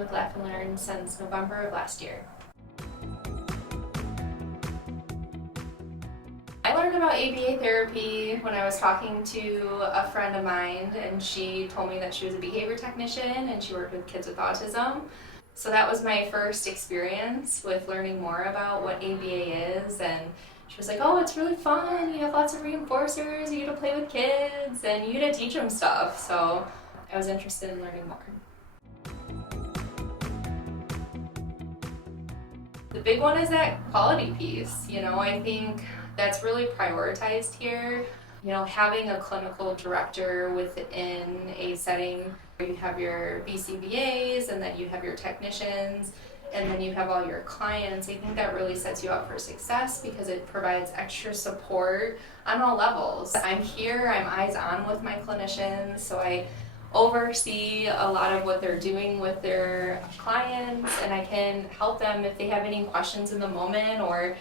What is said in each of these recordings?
with Laugh and Learn since November of last year. I learned about ABA therapy when I was talking to a friend of mine, and she told me that she was a behavior technician and she worked with kids with autism. So that was my first experience with learning more about what ABA is, and she was like, oh, it's really fun, you have lots of reinforcers, you get to play with kids, and you get to teach them stuff. So I was interested in learning more. The big one is that quality piece. I think that's really prioritized here. Having a clinical director within a setting where you have your BCBAs and then you have your technicians and then you have all your clients, I think that really sets you up for success because it provides extra support on all levels. I'm here, I'm eyes on with my clinicians, so I oversee a lot of what they're doing with their clients, and I can help them if they have any questions in the moment, or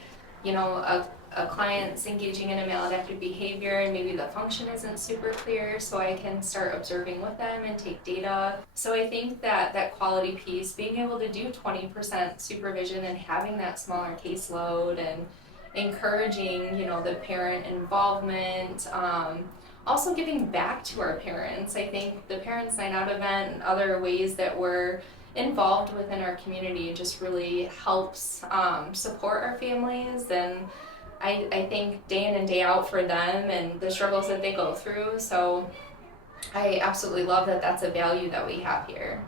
a client's engaging in a maladaptive behavior and maybe the function isn't super clear, so I can start observing with them and take data. So I think that quality piece, being able to do 20% supervision and having that smaller caseload and encouraging the parent involvement, also giving back to our parents. I think the Parents Night Out event and other ways that we're involved within our community just really helps support our families, and I think day in and day out for them and the struggles that they go through. So I absolutely love that that's a value that we have here.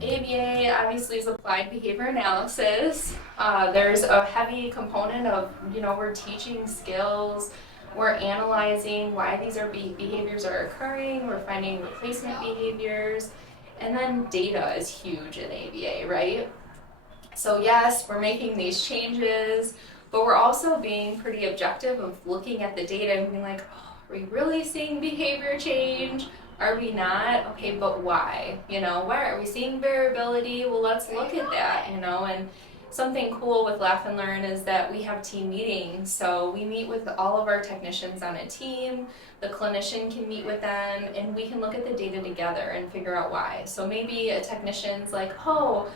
ABA obviously is applied behavior analysis. There's a heavy component of, we're teaching skills, we're analyzing why these behaviors are occurring, we're finding replacement behaviors, and then data is huge in ABA, right? So yes, we're making these changes, but we're also being pretty objective of looking at the data and being like, oh, are we really seeing behavior change? Are we not? Okay, but why? Why are we seeing variability? Well, let's look at that, and something cool with Laugh and Learn is that we have team meetings. So we meet with all of our technicians on a team, the clinician can meet with them, and we can look at the data together and figure out why. So maybe a technician's like, oh,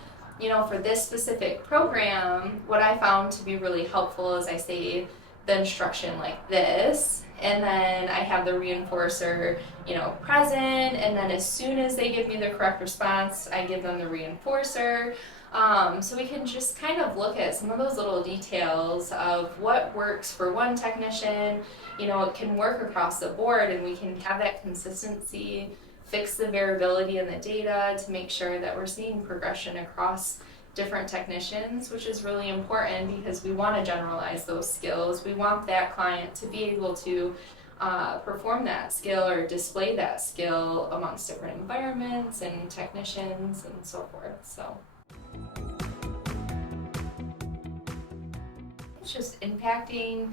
for this specific program, what I found to be really helpful is I say the instruction like this, and then I have the reinforcer, present, and then as soon as they give me the correct response, I give them the reinforcer. So we can just kind of look at some of those little details of what works for one technician. It can work across the board, and we can have that consistency, fix the variability in the data to make sure that we're seeing progression across different technicians, which is really important because we want to generalize those skills. We want that client to be able to perform that skill or display that skill amongst different environments and technicians and so forth. So it's just impacting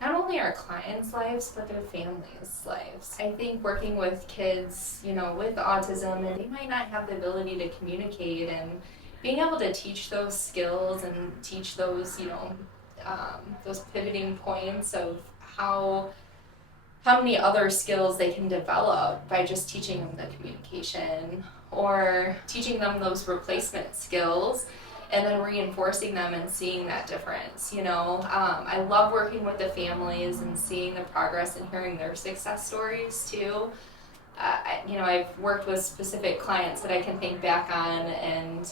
not only our clients' lives, but their families' lives. I think working with kids, with autism, and they might not have the ability to communicate, and being able to teach those skills and teach those, those pivoting points of how many other skills they can develop by just teaching them the communication or teaching them those replacement skills, and then reinforcing them and seeing that difference. I love working with the families and seeing the progress and hearing their success stories too. I've worked with specific clients that I can think back on, and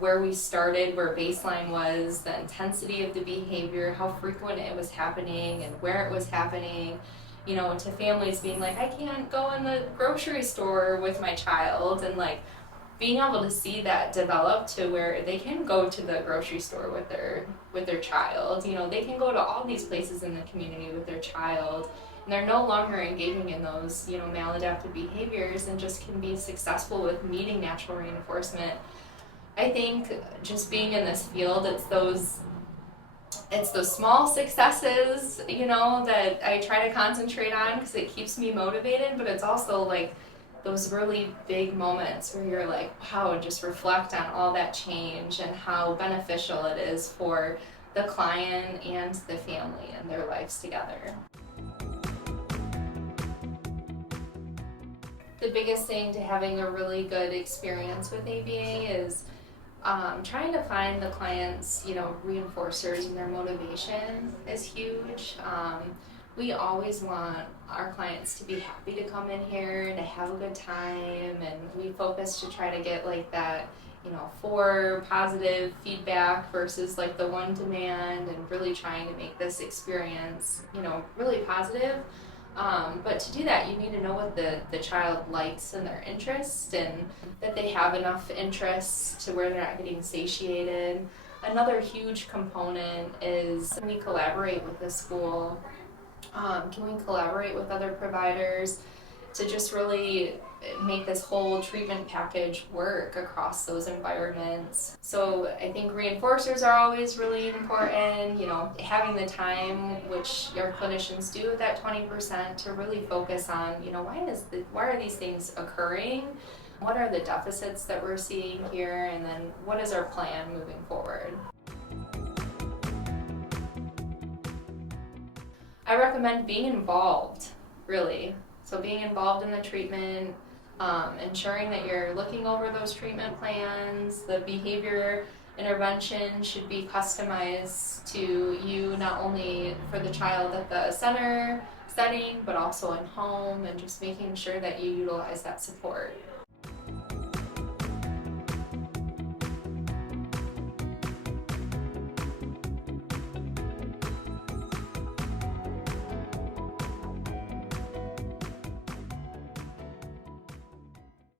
where we started, where baseline was, the intensity of the behavior, how frequent it was happening and where it was happening, to families being like, I can't go in the grocery store with my child, and being able to see that develop to where they can go to the grocery store with their child. They can go to all these places in the community with their child, and they're no longer engaging in those maladaptive behaviors and just can be successful with meeting natural reinforcement. I think just being in this field, it's those small successes that I try to concentrate on because it keeps me motivated, but it's also those really big moments where you're like, wow, and just reflect on all that change and how beneficial it is for the client and the family and their lives together. The biggest thing to having a really good experience with ABA is trying to find the clients, reinforcers and their motivation is huge. We always want our clients to be happy to come in here and to have a good time, and we focus to try to get like that, for positive feedback versus like the one demand, and really trying to make this experience, really positive. But to do that, you need to know what the child likes and their interests, and that they have enough interests to where they're not getting satiated. Another huge component is, can we collaborate with the school? Can we collaborate with other providers to just really make this whole treatment package work across those environments? So I think reinforcers are always really important, having the time, which our clinicians do, that 20%, to really focus on, why are these things occurring? What are the deficits that we're seeing here? And then what is our plan moving forward? I recommend being involved, really. So being involved in the treatment, ensuring that you're looking over those treatment plans. The behavior intervention should be customized to you, not only for the child at the center setting, but also at home, and just making sure that you utilize that support.